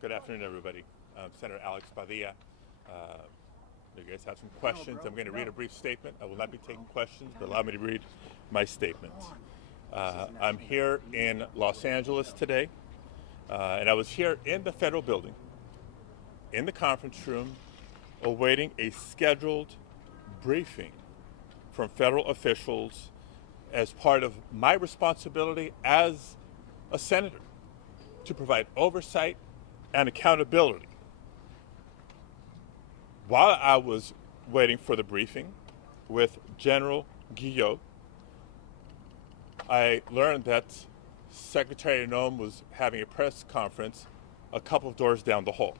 Good afternoon, everybody. I'm Senator Alex Padilla. You guys have some questions. I'm going to read a brief statement. I will not be taking questions, but allow me to read my statement. I'm here in Los Angeles today, and I was here in the federal building, in the conference room, awaiting a scheduled briefing from federal officials as part of my responsibility as a senator to provide oversight and accountability. While I was waiting for the briefing with General Guillot, I learned that Secretary Noem was having a press conference a couple of doors down the hall.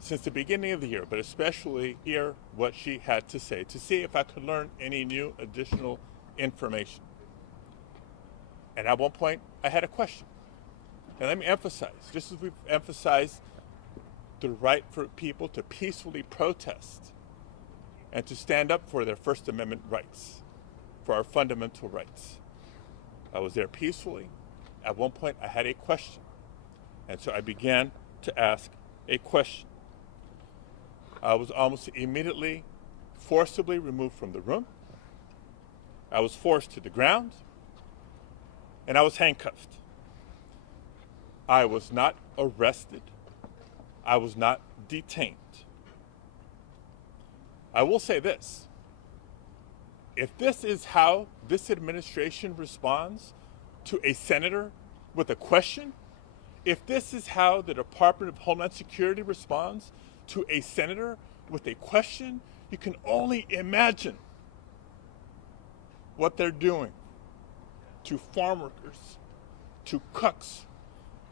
Since the beginning of the year, but especially hear what she had to say, to see if I could learn any new additional information. And at one point, I had a question. And let me emphasize, just as we've emphasized the right for people to peacefully protest and to stand up for their First Amendment rights, for our fundamental rights. I was there peacefully. At one point, I had a question. And so I began to ask a question. I was almost immediately forcibly removed from the room. I was forced to the ground, and I was handcuffed. I was not arrested. I was not detained. I will say this. If this is how this administration responds to a senator with a question, if this is how the Department of Homeland Security responds to a senator with a question, you can only imagine what they're doing to farm workers, to cooks,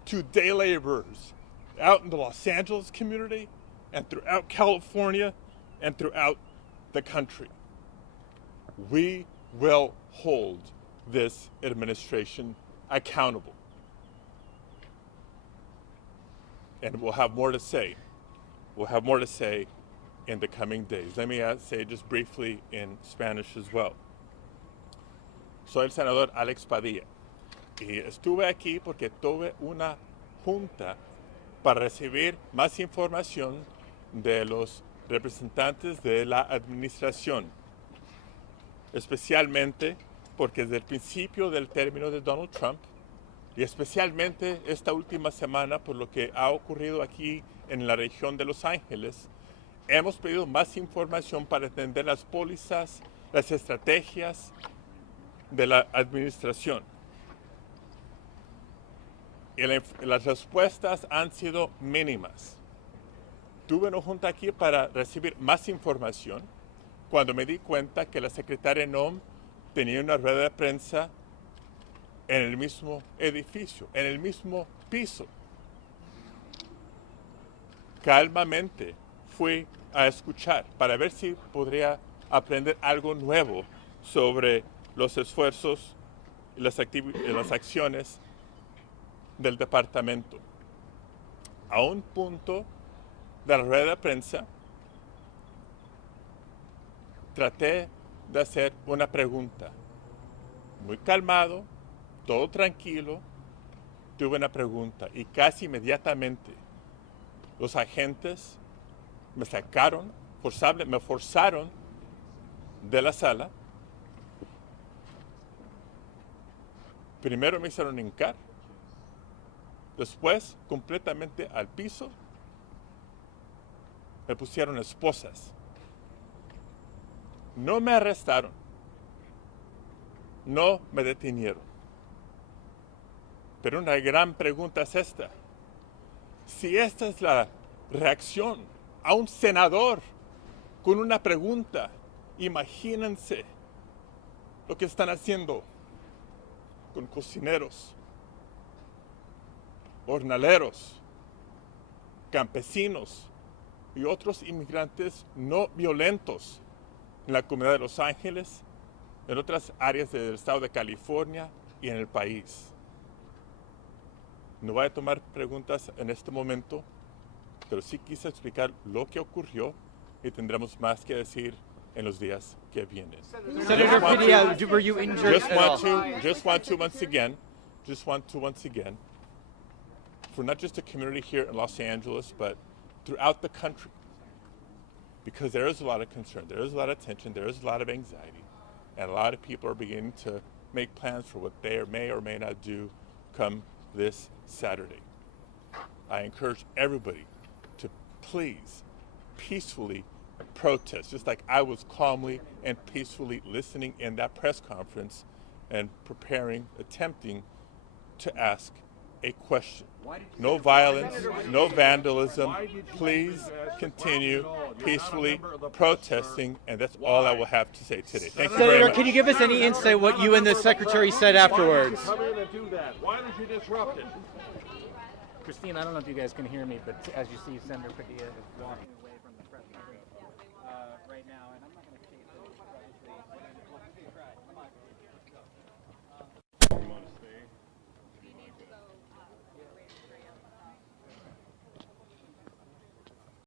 to day laborers out in the Los Angeles community and throughout California and throughout the country. We will hold this administration accountable. And we'll have more to say. We'll have more to say in the coming days. Let me say just briefly in Spanish as well. Soy el senador Alex Padilla y estuve aquí porque tuve una junta para recibir más información de los representantes de la administración, especialmente porque desde el principio del término de Donald Trump y especialmente esta última semana por lo que ha ocurrido aquí en la región de Los Ángeles, hemos pedido más información para entender las pólizas, las estrategias de la administración. Y las respuestas han sido mínimas. Tuve una junta aquí para recibir más información cuando me di cuenta que la secretaria Noem tenía una rueda de prensa en el mismo edificio, en el mismo piso. Calmamente fui a escuchar para ver si podría aprender algo nuevo sobre los esfuerzos y las acciones del departamento. A un punto de la rueda de prensa, traté de hacer una pregunta. Muy calmado, todo tranquilo, tuve una pregunta y casi inmediatamente los agentes me sacaron, me forzaron de la sala. Primero me hicieron hincar, después completamente al piso me pusieron esposas. No me arrestaron, no me detenieron. Pero una gran pregunta es esta. Si esta es la reacción a un senador con una pregunta, imagínense lo que están haciendo con cocineros, jornaleros, campesinos y otros inmigrantes no violentos en la comunidad de Los Ángeles, en otras áreas del estado de California y en el país. No voy a tomar preguntas en este momento, pero sí quise explicar lo que ocurrió y tendremos más que decir en los días que que vienen. Senator Padilla, were you injured Just at all? want to once again, for not just the community here in Los Angeles, but throughout the country, because there is a lot of concern, there is a lot of tension, there is a lot of anxiety, and a lot of people are beginning to make plans for what they may or may not do come this Saturday. I encourage everybody to please peacefully protest, just like I was calmly and peacefully listening in that press conference and attempting to ask a question. No violence, no vandalism. Please continue peacefully protesting, and that's all I will have to say today. Thank you very Senator, much. can you give us any insight what you and the secretary said afterwards? Come in and do that. Why did you disrupt it? Christine, I don't know if you guys can hear me, but as you see, Senator Padilla is walking.